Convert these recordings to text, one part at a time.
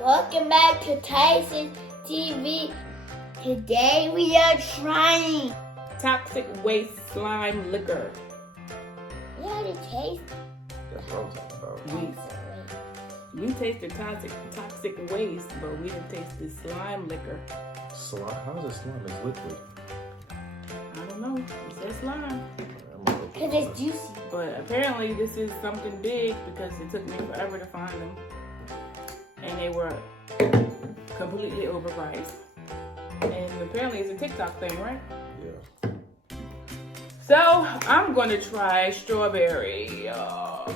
Welcome back to Tyson TV. Today we are trying toxic waste slime liquor. You know how to taste That's what I'm talking about. We tasted toxic waste, but we didn't taste the slime liquor. Slime? How is it slime? It's liquid. I don't know. It says slime. because it's juicy. But apparently this is something big because it took me forever to find them. And they were completely overpriced. And apparently it's a TikTok thing, right? Yeah. So I'm going to try strawberry. I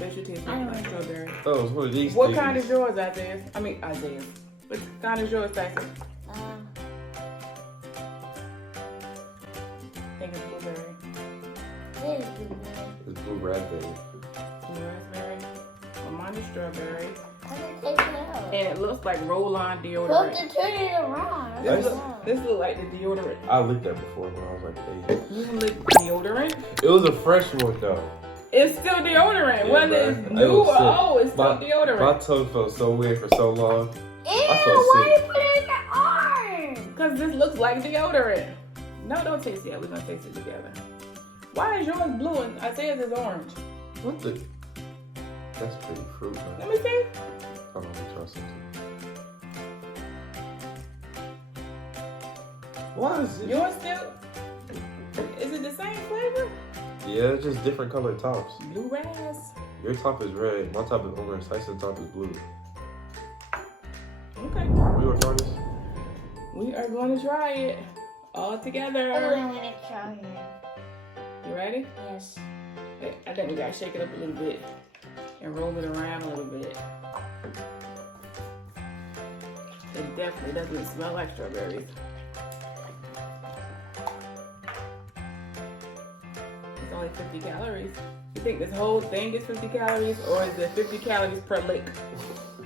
bet you taste like strawberry. Oh, it's one of these What things. kind is yours, Isaiah? Isaiah. What kind is yours, Tyson? I think it's blueberry. It's blue raspberry. Raspberry. Well, mine is strawberry. How does it taste now? And it looks like roll-on Put deodorant. the turn it around. This look like the deodorant. I licked that before when I was like 8. You lick deodorant? It was a fresh one though. It's still deodorant. Yeah, Whether man. it's It new was or sick. old, it's still My deodorant. tongue felt so weird for so long. Ew, felt why sick. you put it in your arm? Because this looks like deodorant. No, don't taste it yet. We're going to taste it together. Why is yours blue and Isaiah's is orange? What the? That's pretty fruit, man. Let me see. Hold on, let me try something. Why is it? Yours still? Is it the same flavor? Yeah, it's just different colored tops. Blue ras. Your top is red, my top is orange, Tyson's top is blue. Okay. We gonna try this? We are going to try it all together. I'm gonna try it. You ready? Yes. I think we got to shake it up a little bit and roll it around a little bit. It definitely doesn't smell like strawberries. It's only 50 calories. You think this whole thing is 50 calories or is it 50 calories per lick?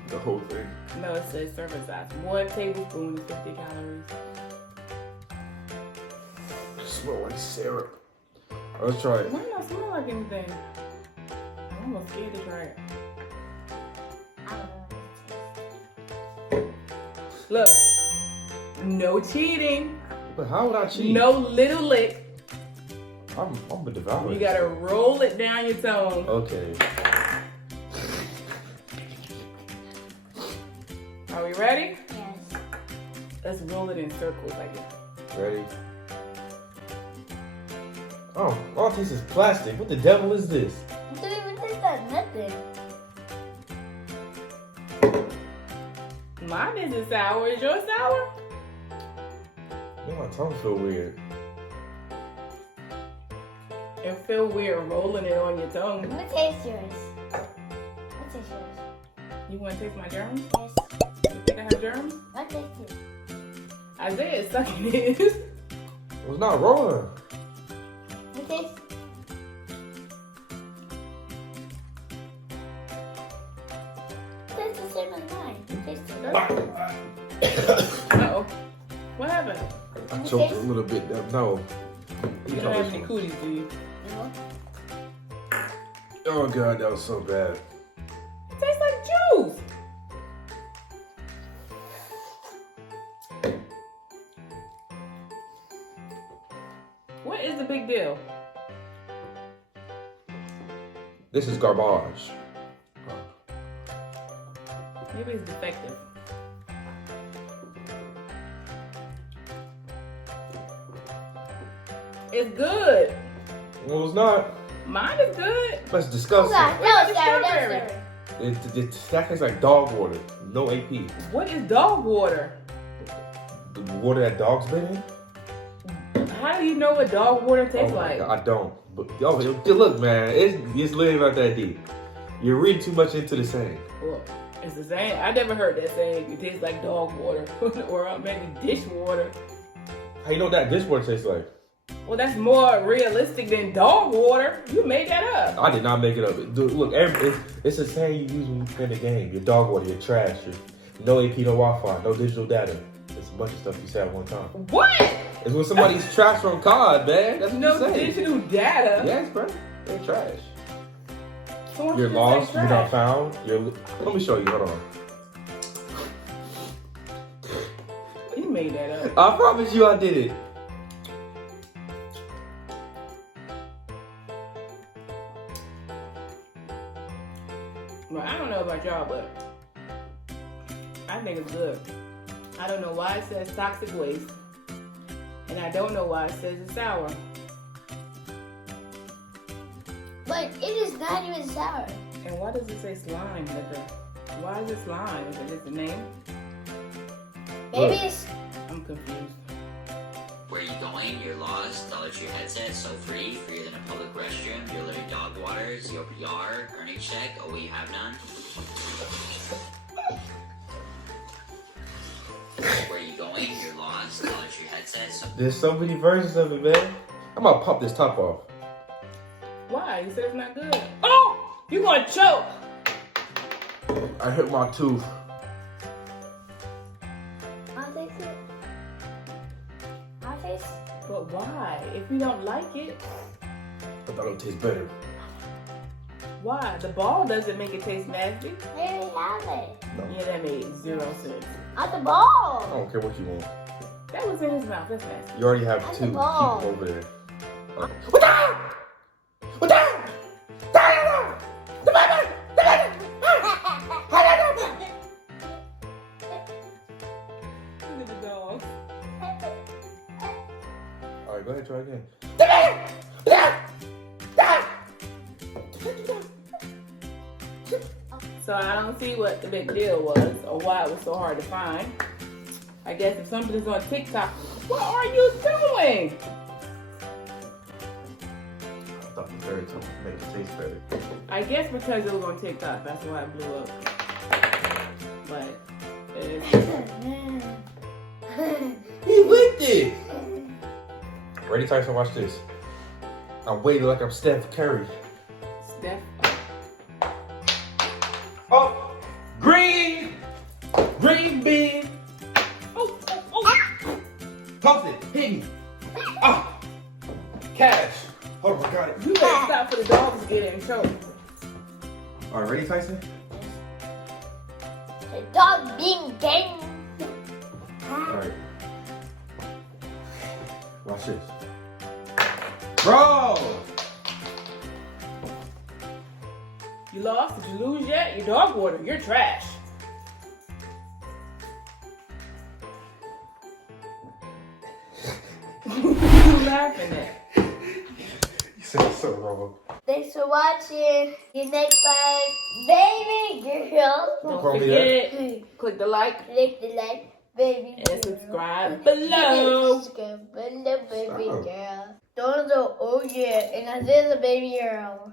The whole thing. No, it says serving size. 1 tablespoon is 50 calories. It smells like syrup. Let's try it. Why not smell like anything? I'm almost scared to try it. Look, no cheating. But how would I cheat? No little lick. I'm a devourer. You gotta roll it down your tongue. Okay. Are we ready? Yes. Let's roll it in circles like this. Ready? Oh, all it tastes is plastic. What the devil is this? It don't even taste like nothing. Mine isn't sour. Is yours sour? Man, my tongue feel weird. It feel weird rolling it on your tongue. Let me taste yours. Let me taste yours. You wanna taste my germs? Yes. You think I have germs? Let me taste it. Isaiah is sucking it. It was not rolling. Let me taste. It tastes the same as mine. Taste it. Uh-oh. What happened? I choked a little bit. No. You don't have any cooties, do you? No. Oh god, that was so bad. It tastes like juice. What is the big deal? This is garbage. Maybe it's defective. It's good. Well, it's not. Mine is good. That's Oh disgusting. God, Where's no, the Sarah, no, strawberry? Sarah. That tastes like dog water. No AP. What is dog water? The water that dogs been in? How do you know what dog water tastes Oh my like? God, I don't. But look, man, it's literally not that deep. You're reading too much into the saying. Well, it's the same. I never heard that saying. It tastes like dog water or maybe dish water. How you know what that dishwater tastes like? Well, that's more realistic than dog water. You made that up. I did not make it up. Dude, look, it's a saying you use when you play the game. Your dog water, your trash, your no AP, no Wi-Fi, no digital data. It's a bunch of stuff you say at one time. What? It's when somebody's trash from COD, man. That's what No you say. digital data. Yes, bro. They're trash. So what You're you lost. say You're not trash? found. Let me show you. Hold on. You made that up. I promise you, I did it. Well, I don't know about y'all, but I think it's good. I don't know why it says toxic waste, and I don't know why it says it's sour. But it is not even sour. And why does it say slime? Why is it slime? Is it just the name? Maybe Look. it's I'm confused. Where you going? You're lost. Dollar Tree headset, so free, freer than a public restroom. Your little dog waters, your PR, earnings check. Oh, wait, you have none. Where you going? You're lost. Dollar Tree headset, so There's so many versions of it, man. I'm gonna pop this top off. Why? You said it's not good. Oh! You gonna choke! I hit my tooth. I'll taste it. I'll taste. But why? If you don't like it, I thought it would taste better. why? The ball doesn't make it taste nasty. Maybe have it. Yeah, that made 0 sense. At the I ball. don't care what you want. That was in his mouth. That's nasty. You already have That's two. a Keep ball. them over there. Look at the dog. All right, go ahead, try again. So I don't see what the big deal was or why it was so hard to find. I guess if something is on TikTok, what are you doing? I thought the third time would make it taste better. I guess because it was on TikTok, that's why it blew up. But it is. He licked it. Ready, Tyson? Watch this. I'm waiting like I'm Steph Curry. Steph. Oh, green, green bean. Oh, oh, oh. Toss it. Hit me. Ah, cash. Hold on, I got it. You better stop for the dogs to get in trouble. All right, ready, Tyson? The dog being gang. All right. Watch this. Bro! You lost? Did you lose yet? Your dog water. You're trash. You laughing at? You sound so wrong. Thanks for watching. Good night, bye. Baby girl. Don't Call me forget, click the like Click the like, baby girl. and subscribe below. Subscribe below, baby Stop. girl. Don't know, oh yeah, and I did the baby girl.